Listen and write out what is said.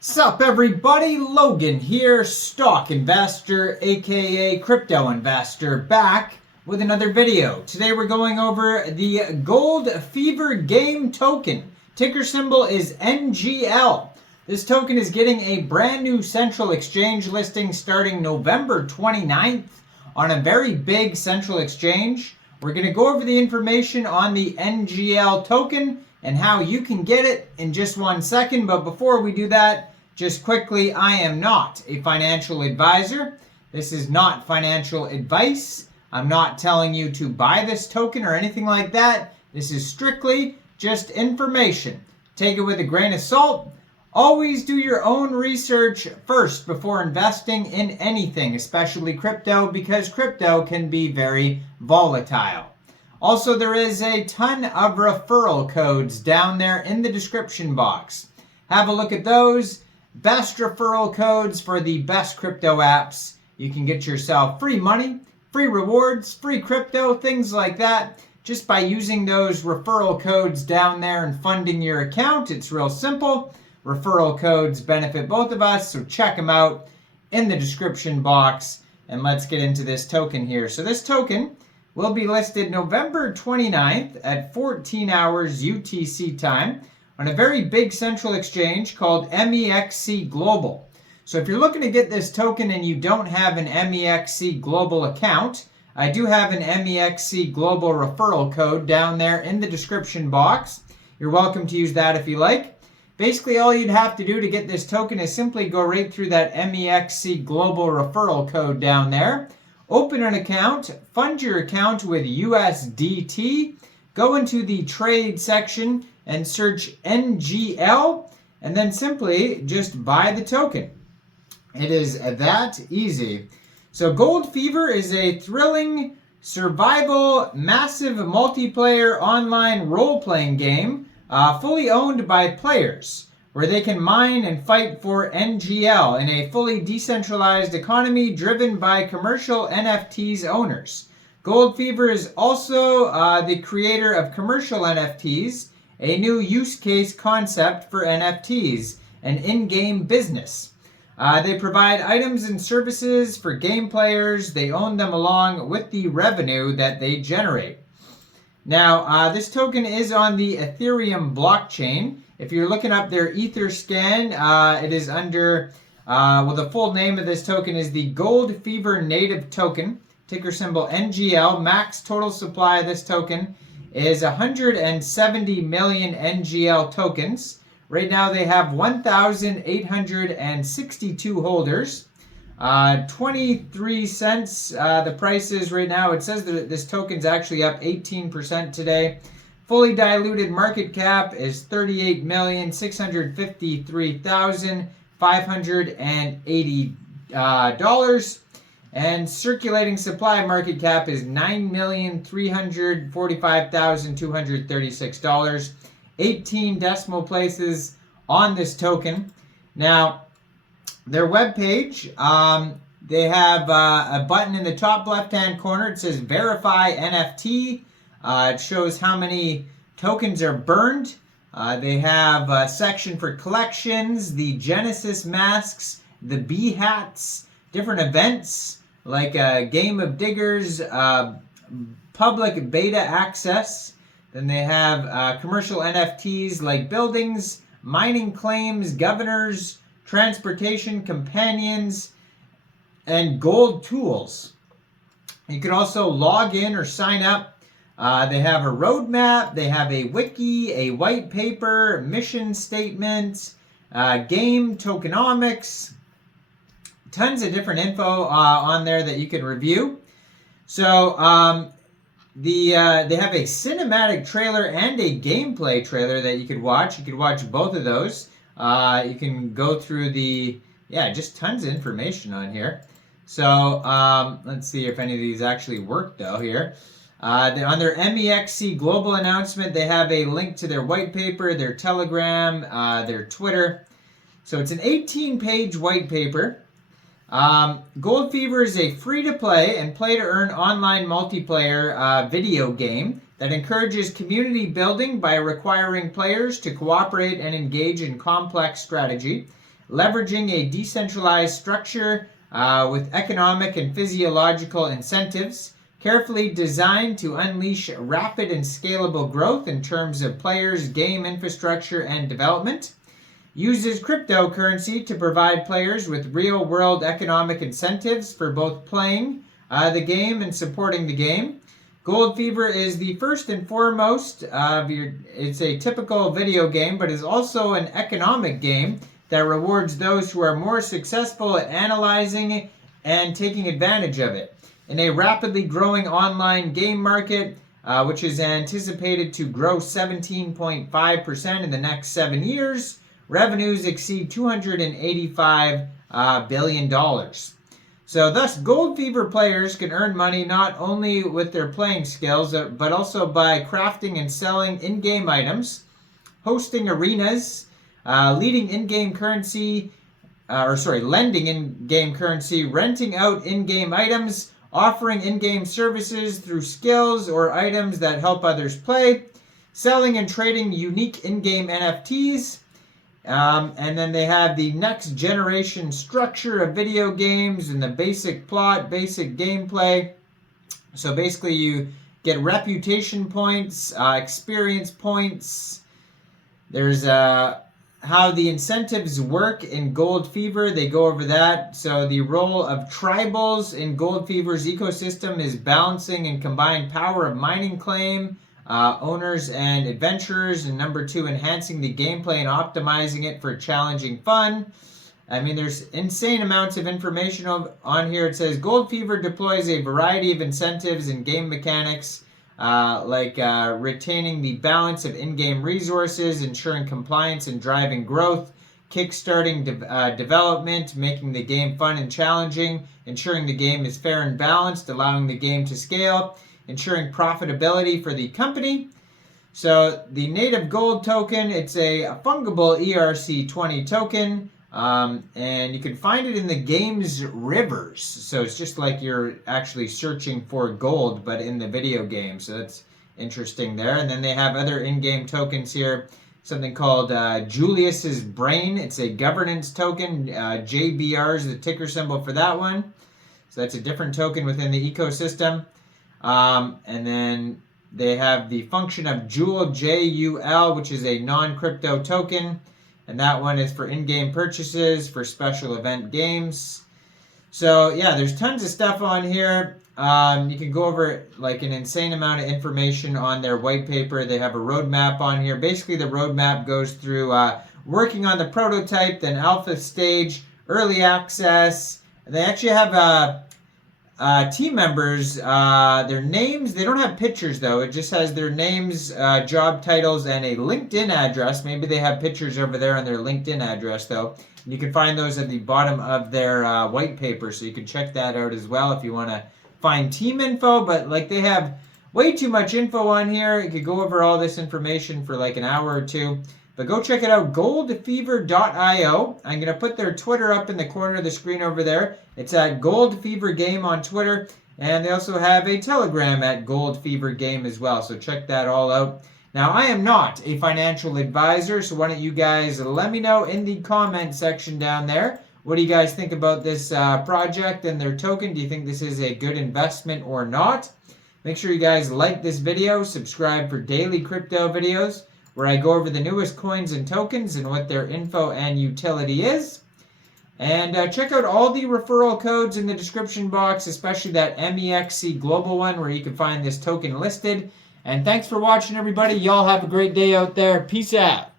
Sup everybody, Logan here, stock investor aka crypto investor, back with another video. Today we're going over the Gold Fever Game token. Ticker symbol is NGL. This token is getting a brand new central exchange listing starting November 29th on a very big central exchange. We're going to go over the information on the NGL token and how you can get it in just 1 second. But before we do that, just quickly, I am not a financial advisor. This is not financial advice. I'm not telling you to buy this token or anything like that. This is strictly just information. Take it with a grain of salt. Always do your own research first before investing in anything, especially crypto, because crypto can be very volatile. Also, there is a ton of referral codes down there in the description box. Have a look at those. Best referral codes for the best crypto apps. You can get yourself free money, free rewards, free crypto, things like that, just by using those referral codes down there and funding your account. It's real simple. Referral codes benefit both of us, so check them out in the description box. And let's get into this token here. So this token will be listed November 29th at 14 hours UTC time on a very big central exchange called Mexc Global. So if you're looking to get this token and you don't have an Mexc Global account, I do have an Mexc Global referral code down there in the description box. You're welcome to use that if you like. Basically, all you'd have to do to get this token is simply go right through that Mexc Global referral code down there, open an account, fund your account with USDT, go into the trade section and search NGL, and then simply just buy the token. It is that easy. So Gold Fever is a thrilling, survival, massive multiplayer online role-playing game fully owned by players, where they can mine and fight for NGL in a fully decentralized economy driven by commercial NFTs owners. Gold Fever is also the creator of commercial NFTs, a new use case concept for NFTs, an in-game business. They provide items and services for game players. They own them along with the revenue that they generate. Now, this token is on the Ethereum blockchain. If you're looking up their Etherscan, it is under, the full name of this token is the Gold Fever Native Token, ticker symbol NGL. Max total supply of this token is 170 million NGL tokens. Right now they have 1,862 holders. 23 cents the price is right now. It says that this token's actually up 18% today. Fully diluted market cap is $38,653,580. And circulating supply market cap is $9,345,236. 18 decimal places on this token. Now, their webpage, they have a button in the top left-hand corner. It says Verify NFT. It shows how many tokens are burned. They have a section for collections, the Genesis masks, the bee hats, different events, like a Game of Diggers, public beta access. Then they have commercial NFTs like buildings, mining claims, governors, transportation companions, and gold tools. You can also log in or sign up. They have a roadmap, they have a wiki, a white paper, mission statement, game tokenomics, tons of different info on there that you can review. So they have a cinematic trailer and a gameplay trailer that you could watch. You could watch both of those. You can go through just tons of information on here. So let's see if any of these actually work though here. On their Mexc Global announcement, they have a link to their white paper, their Telegram, their Twitter. So it's an 18-page white paper. Gold Fever is a free-to-play and play-to-earn online multiplayer video game that encourages community building by requiring players to cooperate and engage in complex strategy. leveraging a decentralized structure with economic and physiological incentives, carefully designed to unleash rapid and scalable growth in terms of players, game infrastructure, and development. Uses cryptocurrency to provide players with real-world economic incentives for both playing the game and supporting the game. Gold Fever is the first and foremost it's a typical video game, but is also an economic game that rewards those who are more successful at analyzing and taking advantage of it. In a rapidly growing online game market, which is anticipated to grow 17.5% in the next 7 years, revenues exceed $285 billion. So thus, Gold Fever players can earn money not only with their playing skills, but also by crafting and selling in-game items, hosting arenas, lending in-game currency, renting out in-game items, offering in-game services through skills or items that help others play, selling and trading unique in-game NFTs, and then they have the next generation structure of video games and the basic plot, basic gameplay. So basically you get reputation points, experience points. There's how the incentives work in Gold Fever. They go over that. So the role of tribals in Gold Fever's ecosystem is balancing and combined power of mining claim, owners and adventurers, and number 2, enhancing the gameplay and optimizing it for challenging fun. I mean, there's insane amounts of information on here. It says Gold Fever deploys a variety of incentives and game mechanics, like retaining the balance of in-game resources, ensuring compliance and driving growth, kickstarting development, making the game fun and challenging, ensuring the game is fair and balanced, allowing the game to scale, ensuring profitability for the company. So the native gold token, it's a fungible ERC20 token, and you can find it in the game's rivers. So it's just like you're actually searching for gold, but in the video game. So that's interesting there. And then they have other in-game tokens here, something called Julius's Brain. It's a governance token. JBR is the ticker symbol for that one. So that's a different token within the ecosystem. And then they have the function of Jewel, JUL, which is a non-crypto token. And that one is for in-game purchases, for special event games. So yeah, there's tons of stuff on here. You can go over like an insane amount of information on their white paper. They have a roadmap on here. Basically, the roadmap goes through working on the prototype, then alpha stage, early access. They actually have team members, their names. They don't have pictures though. It just has their names, job titles, and a LinkedIn address. Maybe they have pictures over there on their LinkedIn address though. And you can find those at the bottom of their white paper, so you can check that out as well if you want to find team info. But like, they have way too much info on here. You could go over all this information for like an hour or two. But go check it out, goldfever.io. I'm going to put their Twitter up in the corner of the screen over there. It's at Gold Fever Game on Twitter. And they also have a Telegram at Gold Fever Game as well. So check that all out. Now, I am not a financial advisor, so why don't you guys let me know in the comment section down there. What do you guys think about this project and their token? Do you think this is a good investment or not? Make sure you guys like this video, subscribe for daily crypto videos, where I go over the newest coins and tokens and what their info and utility is. And check out all the referral codes in the description box, especially that Mexc global one where you can find this token listed. And thanks for watching, everybody. Y'all have a great day out there. Peace out.